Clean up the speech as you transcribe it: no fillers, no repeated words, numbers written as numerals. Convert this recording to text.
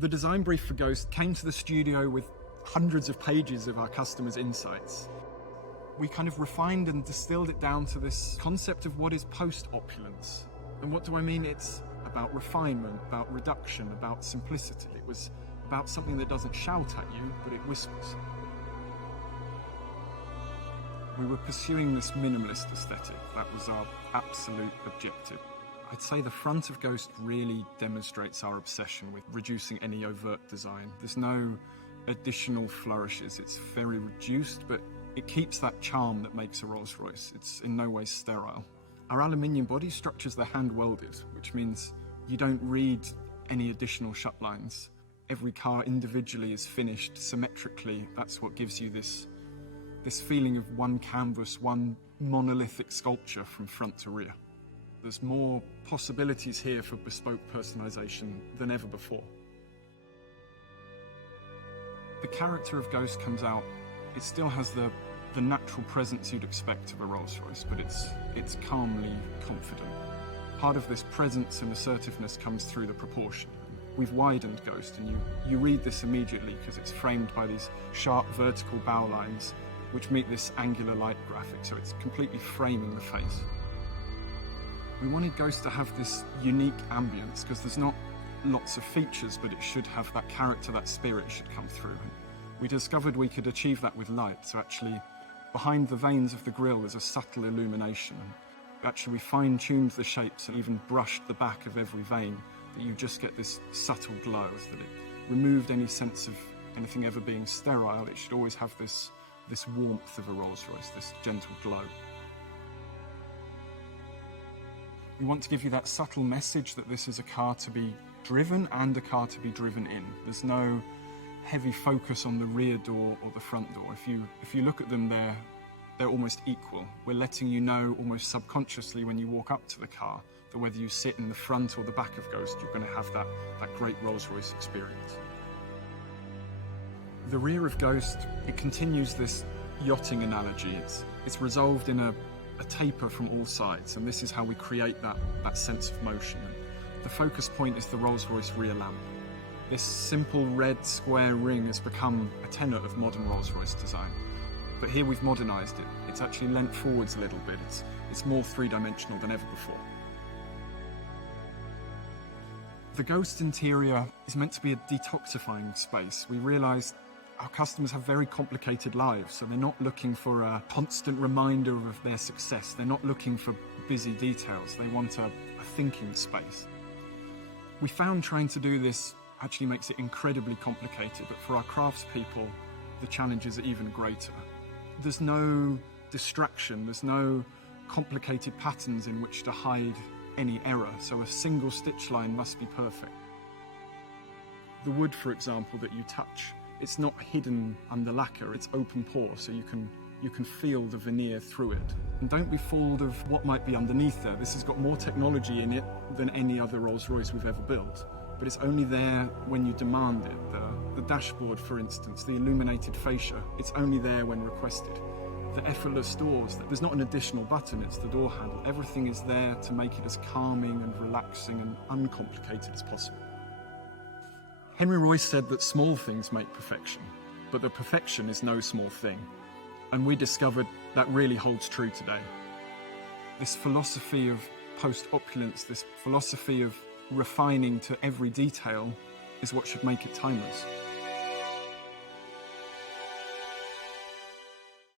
The design brief for Ghost came to the studio with hundreds of pages of our customers' insights. We kind of refined and distilled it down to this concept of what is post-opulence. And what do I mean? It's about refinement, about reduction, about simplicity. It was about something that doesn't shout at you, but it whispers. We were pursuing this minimalist aesthetic. That was our absolute objective. I'd say the front of Ghost really demonstrates our obsession with reducing any overt design. There's no additional flourishes. It's very reduced, but it keeps that charm that makes a Rolls-Royce. It's in no way sterile. Our aluminium body structures are hand welded, which means you don't read any additional shut lines. Every car individually is finished symmetrically. That's what gives you this feeling of one canvas, one monolithic sculpture from front to rear. There's more possibilities here for bespoke personalization than ever before. The character of Ghost comes out. It still has the natural presence you'd expect of a Rolls-Royce, but it's calmly confident. Part of this presence and assertiveness comes through the proportion. We've widened Ghost, and you read this immediately because it's framed by these sharp vertical bow lines which meet this angular light graphic, so it's completely framing the face. We wanted Ghost to have this unique ambience because there's not lots of features, but it should have that character, that spirit should come through. And we discovered we could achieve that with light, so actually behind the veins of the grille there's a subtle illumination. Actually we fine-tuned the shapes and even brushed the back of every vein, that you just get this subtle glow, so that it removed any sense of anything ever being sterile. It should always have this warmth of a Rolls-Royce, this gentle glow. We want to give you that subtle message that this is a car to be driven and a car to be driven in. There's no heavy focus on the rear door or the front door. If you look at them, they're almost equal. We're letting you know almost subconsciously when you walk up to the car that whether you sit in the front or the back of Ghost, you're going to have that great Rolls-Royce experience. The rear of Ghost, it continues this yachting analogy. It's resolved in a taper from all sides, and this is how we create that sense of motion. The focus point is the Rolls-Royce rear lamp. This simple red square ring has become a tenet of modern Rolls-Royce design. But here we've modernised it. It's actually leant forwards a little bit. It's more three-dimensional than ever before. The Ghost interior is meant to be a detoxifying space. We realised our customers have very complicated lives, so they're not looking for a constant reminder of their success. They're not looking for busy details. They want a thinking space. We found trying to do this actually makes it incredibly complicated, but for our craftspeople, the challenges are even greater. There's no distraction, there's no complicated patterns in which to hide any error, so a single stitch line must be perfect. The wood, for example, that you touch, it's not hidden under lacquer, it's open pore, so you can feel the veneer through it. And don't be fooled of what might be underneath there. This has got more technology in it than any other Rolls-Royce we've ever built, but it's only there when you demand it. The dashboard, for instance, the illuminated fascia, it's only there when requested. The effortless doors, there's not an additional button, it's the door handle. Everything is there to make it as calming and relaxing and uncomplicated as possible. Henry Royce said that small things make perfection, but that perfection is no small thing. And we discovered that really holds true today. This philosophy of post-opulence, this philosophy of refining to every detail, is what should make it timeless.